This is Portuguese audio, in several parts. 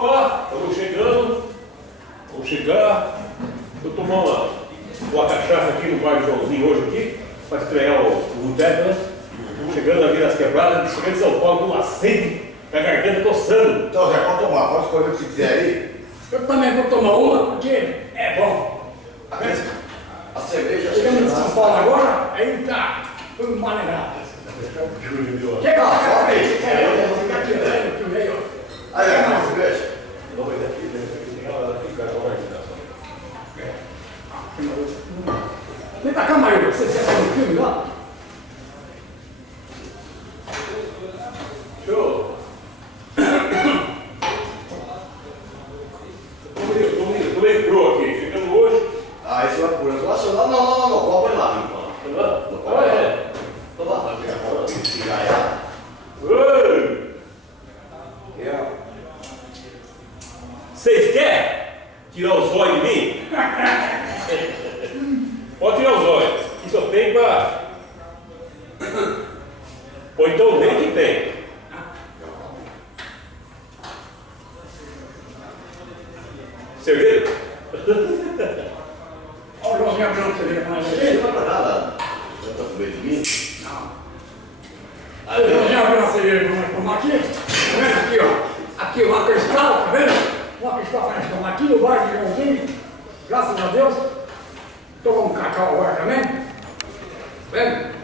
Opa, estamos chegando. Vamos chegar. Vou tomar uma cachaça aqui no bar de Joãozinho hoje aqui, para estrear o teto, né? Chegando ali nas quebradas, chegando em São Paulo com uma sede, com a garganta coçando. Então, Zé, pode tomar, pode escolher o que você quiser aí. Eu também vou tomar uma, porque é bom. A cerveja... Chegando em São Paulo agora, aí tá tudo maneirado. Chega lá, sobe aí. fica aqui, velho, que veio. Aí, a cerveja. Vem pra cá, Maria, você assiste um filme lá? Show! Tô meio cru aqui, chegando hoje. Ah, isso é pura. Não, cobre lá, então. Ah, é? Toma lá, fica agora. Fica Oi! aí. Vocês querem tirar os olhos de mim? Pode tirar os olhos, que só tem pra... Ou então nem que tem. Cerveja? Olha o Joãozinho abrindo cerveja pra nós Não aqui. vai pra nada. Você tá com medo de mim? Não. Olha o Joãozinho abrindo uma cerveja pra nós tomar aqui. Tá vendo aqui, ó? Aqui uma cristal, tá vendo? Uma cristal pra nós tomar aqui no bar de Joãozinho. Graças a Deus. Tomar um cacau agora também. Tá vendo?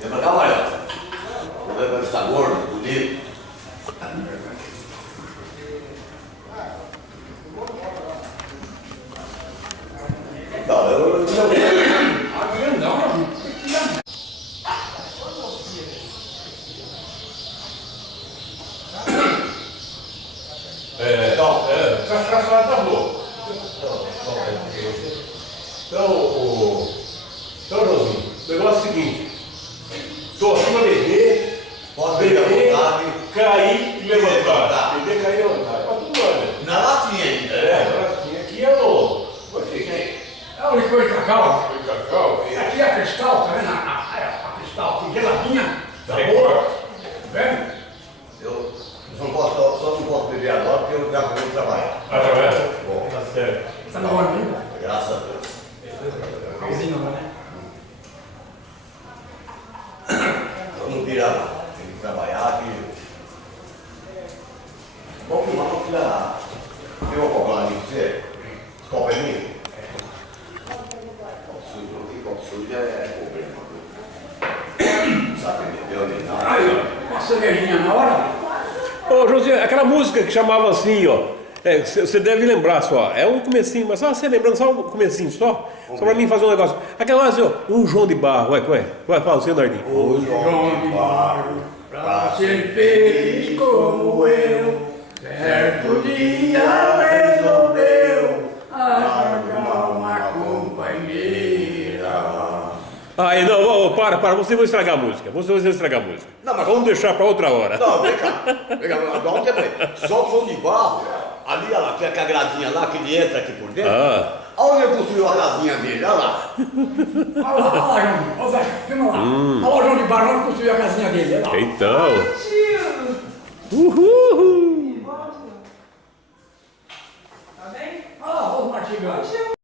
Vem pra cá, Maria. O bebê está gordo, bonito. Não, eu não sei. Ah, não. Cachaça lá tá boa. Então, Joãozinho, o negócio é o seguinte: tô aqui pra beber, Pode beber à vontade. cair e levantar. Levantar. Beber, cair e levantar. É pra tudo lá, né? Na latinha ainda. Aqui é o. Gostei, hein? É o licor de cacau. Foi cacau. Aqui é a cristal, tá vendo? A cristal aqui, geladinha. Tá Tem boa. cor. Tá vendo? Eu só não posso beber agora porque eu já vou trabalhar. Ah, tá vendo? Bom, Tá certo. Tá na hora ainda? graças a Deus. Cauzinho, né? Vamos virar lá. Tem que trabalhar aqui. Vamos filmar, vamos tirar. Tem uma copa lá de você? Esse copo é minha? Copo sujo é problema. Sabe, bebeu nem nada. Aí, ó, uma cervejinha na hora. Ô, Joãozinho, aquela música que chamava assim, ó. Você deve lembrar só. É um comecinho, mas só você lembrando, só um comecinho só. Só pra mim fazer um negócio. Aquela assim, ó. Um João de Barro, vai, fala, você, Nardinho. O João de Barro, pra ser feliz como eu, certo dia resolveu arranjar uma companheira. Aí, não, para, você vai estragar a música. Você vai estragar a música. Não, mas- Vamos deixar pra outra hora. Não, vem cá. Dá um tempo aí. Só o João de Barro, ali, olha lá, tem aquela gradinha lá que ele entra aqui por dentro. Ah. Olha onde ele construiu a casinha dele, olha lá. Olha lá, João. Olha lá, vamos lá. Olha lá o João de Barro, onde construiu a casinha dele. Olha lá. Então. Tio! Uhul! Tá bem? Olha lá, olha o Martinho.